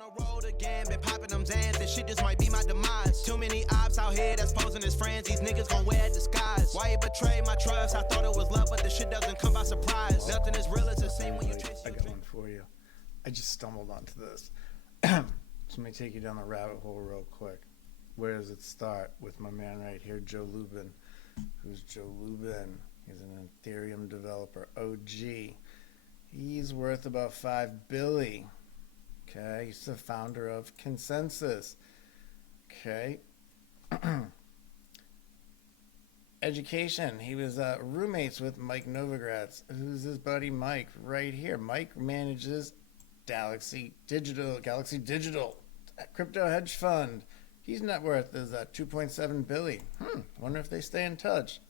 the road again, been popping them Zans. This shit just might be my demise. Too many ops out here that's posing as friends. These niggas gon' wear a disguise. Why you betray my trust? I thought it was love, but the shit doesn't come by surprise. Nothing is real as the same when you trace. I got one for you. I just stumbled onto this. So let me take you down the rabbit hole real quick. Where does it start? With my man right here, Joe Lubin. Who's Joe Lubin? He's an Ethereum developer, OG. He's worth about $5 billion. Okay, he's the founder of Consensus. Okay. Education. He was roommates with Mike Novogratz, who's his buddy Mike right here. Mike manages Galaxy Digital, crypto hedge fund. His net worth is $2.7 billion. Wonder if they stay in touch.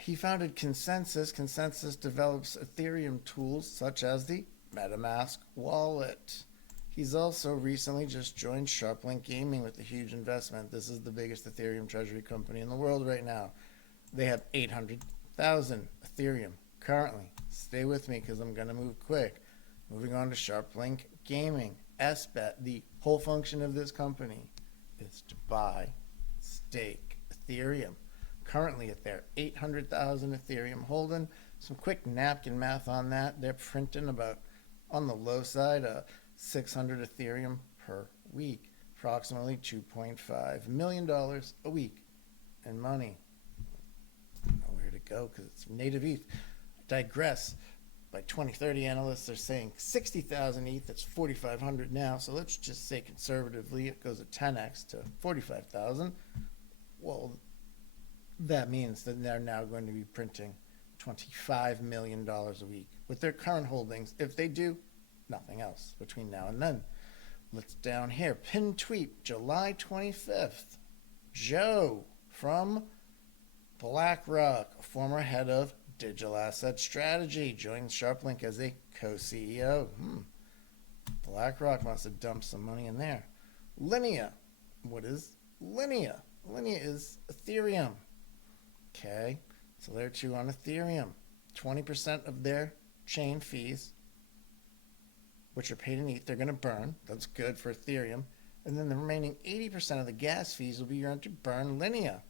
He founded Consensus. Consensus develops Ethereum tools such as the MetaMask wallet. He's also recently just joined Sharplink Gaming with a huge investment. This is the biggest Ethereum treasury company in the world right now. They have 800,000 Ethereum currently. Stay with me because I'm going to move quick. Moving on to Sharplink Gaming. SBET, the whole function of this company is to buy, stake Ethereum. Currently at their 800,000 Ethereum holding. Some quick napkin math on that. They're printing about, on the low side, 600 Ethereum per week. Approximately $2.5 million a week in money. Nowhere to go because it's native ETH. I digress. By 2030, analysts are saying 60,000 ETH. That's 4,500 now. So let's just say conservatively it goes a 10x to 45,000. Well, that means that they're now going to be printing $25 million a week with their current holdings. If they do, nothing else between now and then. Let's down here. Pinned tweet, July 25th. Joe from BlackRock, former head of digital asset strategy, joins Sharplink as a co-CEO. BlackRock must have dumped some money in there. Linea. What is Linea? Linea is Ethereum. Okay, so they're two on Ethereum. 20% of their chain fees, which are paid in ETH, they're going to burn. That's good for Ethereum. And then the remaining 80% of the gas fees will be earned to burn Linea.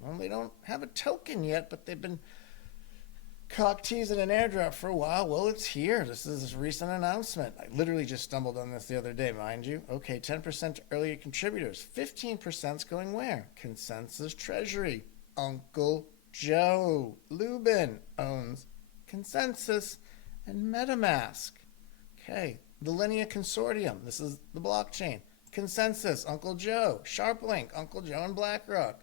Well, they don't have a token yet, but they've been cock teasing an airdrop for a while. Well, it's here. This is a recent announcement. I literally just stumbled on this the other day, mind you. Okay, 10% earlier contributors. 15%'s going where? Consensus Treasury. Uncle Joe Lubin owns Consensus and MetaMask. Okay, the Linea Consortium. This is the blockchain. Consensus, Uncle Joe. Sharplink, Uncle Joe and BlackRock.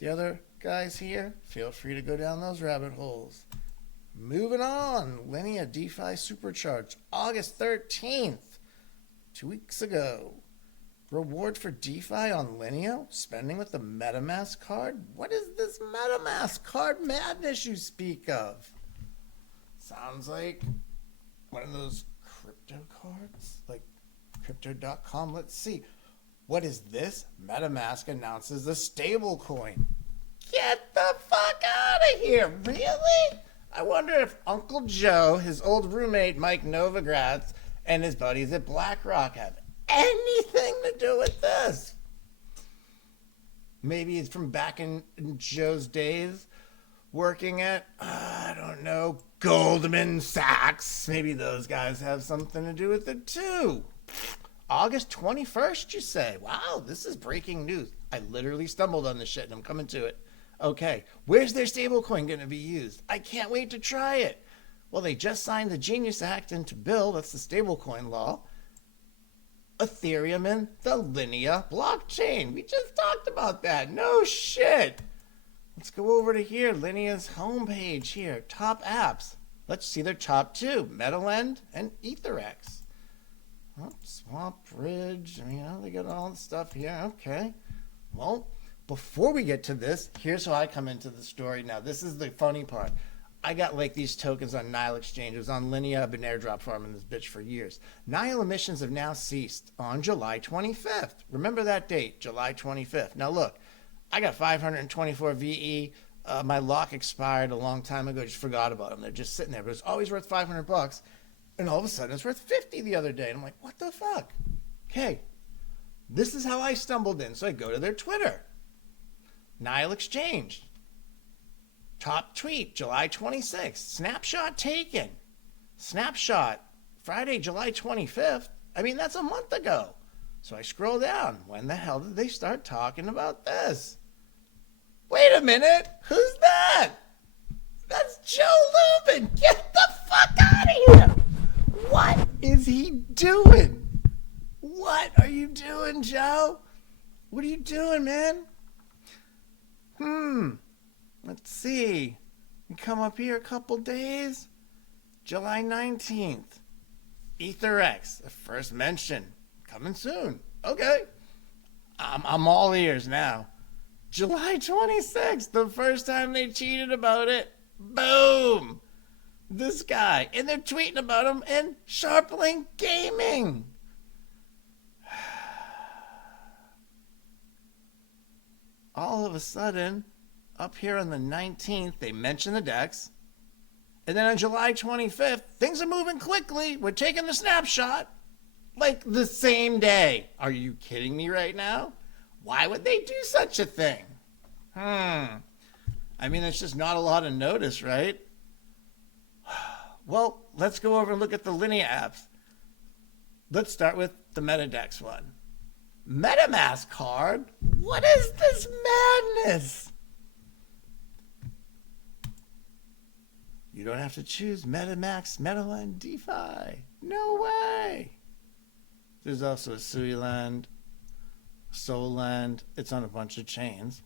The other guys here, feel free to go down those rabbit holes. Moving on, Linea DeFi Supercharged, August 13th, 2 weeks ago. Reward for DeFi on Linea? Spending with the MetaMask card? What is this MetaMask card madness you speak of? Sounds like one of those crypto cards, like crypto.com. Let's see. What is this? MetaMask announces a stable coin. Get the fuck out of here. Really? I wonder if Uncle Joe, his old roommate Mike Novogratz, and his buddies at BlackRock have anything to do with this. Maybe it's from back in Joe's days working at, I don't know, Goldman Sachs. Maybe those guys have something to do with it too. August 21st, you say? Wow, this is breaking news. I literally stumbled on this shit and I'm coming to it. Okay, where's their stablecoin going to be used? I can't wait to try it. Well, they just signed the Genius Act into bill, that's the stablecoin law, Ethereum and the Linea blockchain. We just talked about that. No shit. Let's go over to here, Linea's homepage here, top apps. Let's see their top two, MetaLend and EtherX. Oh, Swamp Bridge, they got all the stuff here. Okay. Well, before we get to this, here's how I come into the story. Now, this is the funny part. I got like these tokens on Nile Exchange. It was on Linea. I've been airdrop farming this bitch for years. Nile emissions have now ceased on July 25th. Remember that date, July 25th. Now look, I got 524 VE. My lock expired a long time ago. Just forgot about them. They're just sitting there, but it's always worth $500. And all of a sudden it's worth 50 the other day. And I'm like, what the fuck? Okay, this is how I stumbled in. So I go to their Twitter. Nile Exchange. Top tweet, July 26th. Snapshot taken. Snapshot, Friday, July 25th. I mean, that's a month ago. So I scroll down. When the hell did they start talking about this? Wait a minute. Who's that? That's Joe Lubin. Get the fuck out of here. What is he doing? What are you doing, Joe? What are you doing, man? Let's see. You come up here a couple days. July 19th. EtherX, the first mention. Coming soon. Okay. I'm all ears now. July 26th, the first time they cheated about it. Boom. This guy. And they're tweeting about him in Sharplink Gaming. All of a sudden, up here on the 19th, they mention the DEX. And then on July 25th, things are moving quickly. We're taking the snapshot like the same day. Are you kidding me right now? Why would they do such a thing? I mean, it's just not a lot of notice, right? Well, let's go over and look at the Linea apps. Let's start with the MetaDex one. MetaMask card? What is this madness? You don't have to choose MetaMask, MetaLand, DeFi. No way. There's also a Suiland, Solland. It's on a bunch of chains.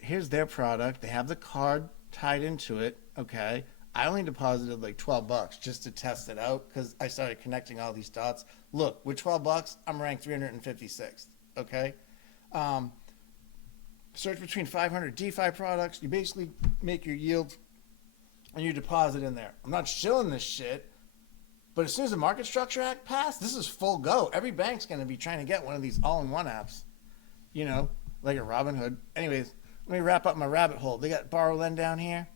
Here's their product. They have the card tied into it. Okay. I only deposited like $12 just to test it out because I started connecting all these dots. Look, with $12, I'm ranked 356th. Okay. Search between 500 DeFi products. You basically make your yield and you deposit in there. I'm not shilling this shit, but as soon as the Market Structure Act passed, this is full go. Every bank's going to be trying to get one of these all-in-one apps, you know, like a Robinhood. Anyways, let me wrap up my rabbit hole. They got Borrow Lend down here.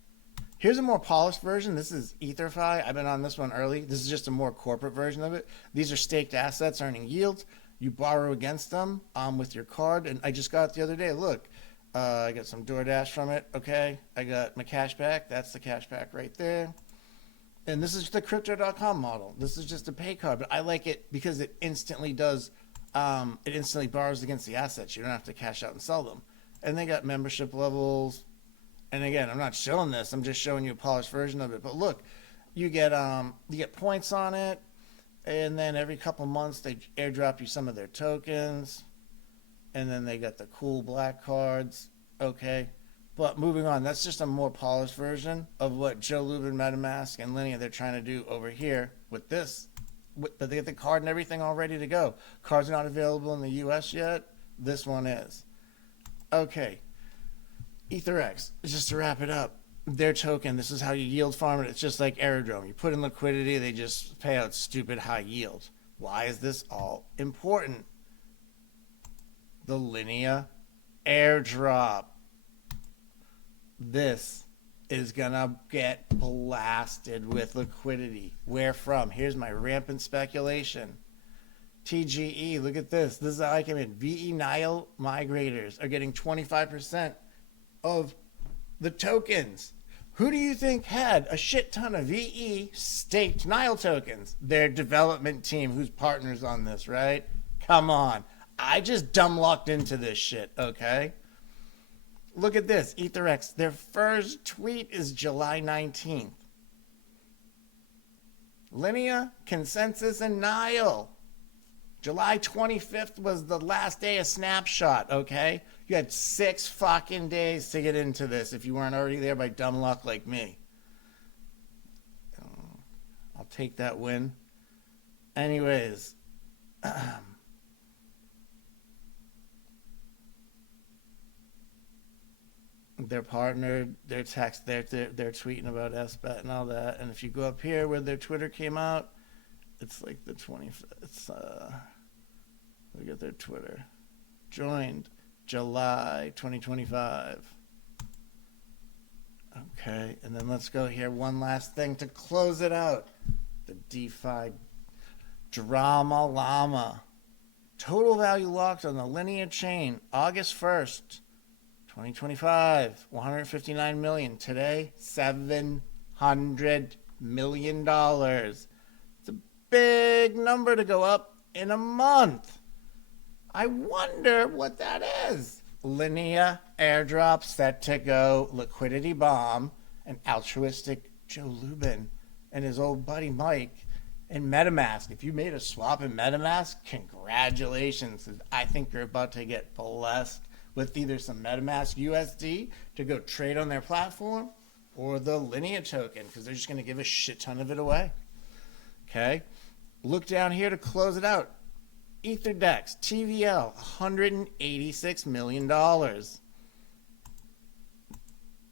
Here's a more polished version. This is EtherFi. I've been on this one early. This is just a more corporate version of it. These are staked assets earning yield. You borrow against them with your card. And I just got it the other day. Look, I got some DoorDash from it. Okay. I got my cash back. That's the cash back right there. And this is the Crypto.com model. This is just a pay card. But I like it because it instantly does, it instantly borrows against the assets. You don't have to cash out and sell them. And they got membership levels. And again, I'm not showing this. I'm just showing you a polished version of it. But look, you get points on it. And then every couple months, they airdrop you some of their tokens. And then they got the cool black cards. Okay. But moving on, that's just a more polished version of what Joe Lubin, MetaMask, and Linea, they're trying to do over here with this. But they get the card and everything all ready to go. Card's not available in the US yet. This one is. Okay. EtherX, just to wrap it up, their token, this is how you yield farm it. It's just like Aerodrome. You put in liquidity, they just pay out stupid high yield. Why is this all important? The Linea Air-Drop. This is going to get blasted with liquidity. Where from? Here's my rampant speculation. TGE, look at this. This is how I came in. VE Nile migrators are getting 25% of the tokens. Who do you think had a shit ton of VE staked Nile tokens? Their development team, who's partners on this, right? Come on. I just dumb locked into this shit, okay? Look at this, EtherX. Their first tweet is July 19th. Linea, Consensus, and Nile. July 25th was the last day of Snapshot, okay? You had 6 fucking days to get into this if you weren't already there by dumb luck like me. I'll take that win. Anyways. They're partnered, they're tweeting about SBAT and all that. And if you go up here where their Twitter came out, it's like the 25th. It's, look at their Twitter. Joined July 2025. Okay, and then let's go here. One last thing to close it out. The DeFi Drama Llama. Total value locked on the Linea chain, August 1st, 2025, 159 million. Today, $700 million. It's a big number to go up in a month. I wonder what that is. Linea Air-Drop set to go, liquidity bomb, and altruistic Joe Lubin and his old buddy Mike in MetaMask. If you made a swap in MetaMask, congratulations. I think you're about to get blessed with either some MetaMask USD to go trade on their platform or the Linea token, because they're just going to give a shit ton of it away. Okay? Look down here to close it out. EtherDex, TVL, $186 million.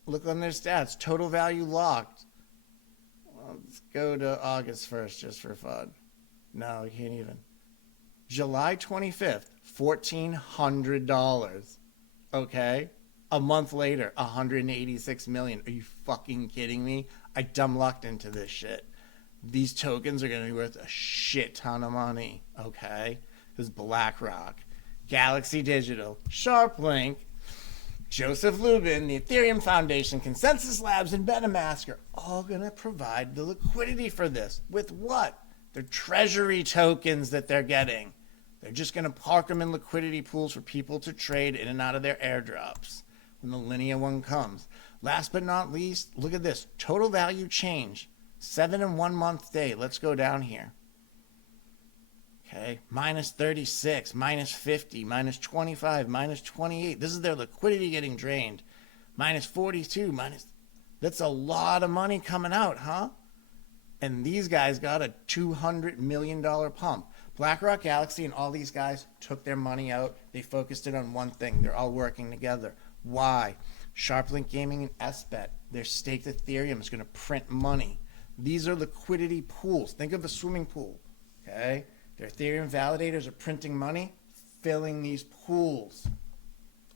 Look on their stats. Total value locked. Let's go to August 1st just for fun. No, we can't even. July 25th, $1,400. Okay? A month later, $186 million. Are you fucking kidding me? I dumb lucked into this shit. These tokens are going to be worth a shit ton of money. Okay? Because BlackRock, Galaxy Digital, SharpLink, Joseph Lubin, the Ethereum Foundation, Consensus Labs, and MetaMask are all going to provide the liquidity for this. With what? Their treasury tokens that they're getting. They're just going to park them in liquidity pools for people to trade in and out of their airdrops when the Linea one comes. Last but not least, look at this. Total value change. 7 in 1 month day. Let's go down here. Okay, minus 36, minus 50, minus 25, minus 28. This is their liquidity getting drained. Minus 42, that's a lot of money coming out, huh? And these guys got a $200 million pump. BlackRock, Galaxy, and all these guys took their money out. They focused it on one thing. They're all working together. Why? SharpLink Gaming and SBET, their staked Ethereum is going to print money. These are liquidity pools. Think of a swimming pool, okay? Their Ethereum validators are printing money, filling these pools.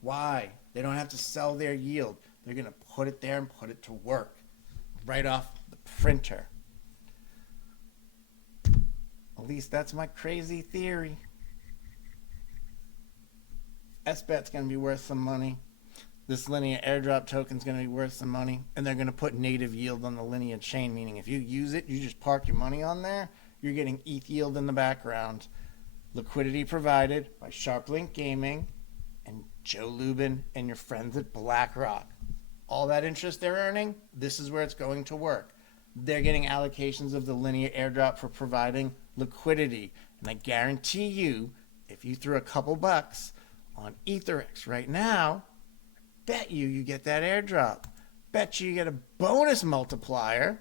Why? They don't have to sell their yield. They're going to put it there and put it to work right off the printer. At least that's my crazy theory. SBET's going to be worth some money. This Linea Air-Drop token is going to be worth some money. And they're going to put native yield on the Linea chain, meaning if you use it, you just park your money on there, you're getting ETH yield in the background. Liquidity provided by SharpLink Gaming and Joe Lubin and your friends at BlackRock. All that interest they're earning, this is where it's going to work. They're getting allocations of the Linea Air-Drop for providing liquidity. And I guarantee you, if you threw a couple bucks on EtherX right now, bet you get that airdrop. Bet you get a bonus multiplier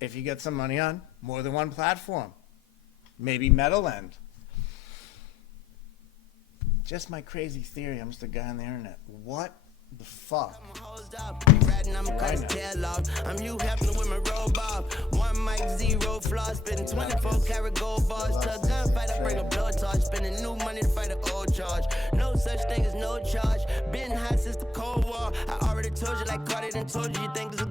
if you get some money on more than one platform. Maybe Metalend. Just my crazy theory. I'm just a guy on the internet. What the fuck? I'm you helping with my robot. One mic, zero flaws, spending 24 karat gold bars. To a gunfight, I bring a blood torch. Spending new money to fight an old charge. No such thing as no charge. Been hot since the Cold War. I already told you, like Carter done told you, you think this is